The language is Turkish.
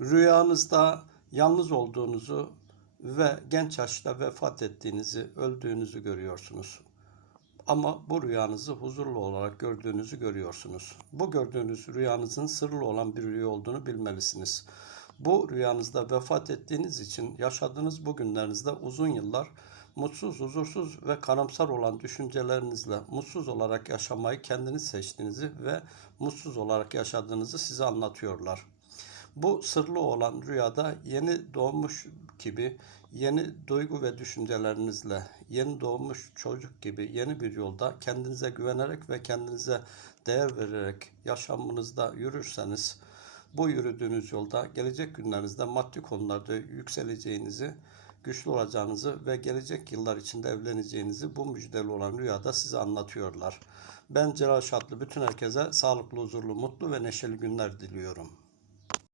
Rüyanızda yalnız olduğunuzu ve genç yaşta vefat ettiğinizi, öldüğünüzü görüyorsunuz. Ama bu rüyanızı huzurlu olarak gördüğünüzü görüyorsunuz. Bu gördüğünüz rüyanızın sırlı olan bir rüya olduğunu bilmelisiniz. Bu rüyanızda vefat ettiğiniz için yaşadığınız bu günlerinizde uzun yıllar mutsuz, huzursuz ve karamsar olan düşüncelerinizle mutsuz olarak yaşamayı kendiniz seçtiğinizi ve mutsuz olarak yaşadığınızı size anlatıyorlar. Bu sırlı olan rüyada yeni doğmuş gibi yeni duygu ve düşüncelerinizle yeni doğmuş çocuk gibi yeni bir yolda kendinize güvenerek ve kendinize değer vererek yaşamınızda yürürseniz bu yürüdüğünüz yolda gelecek günlerinizde maddi konularda yükseleceğinizi, güçlü olacağınızı ve gelecek yıllar içinde evleneceğinizi bu müjdeli olan rüyada size anlatıyorlar. Ben Celal Şatlı bütün herkese sağlıklı, huzurlu, mutlu ve neşeli günler diliyorum.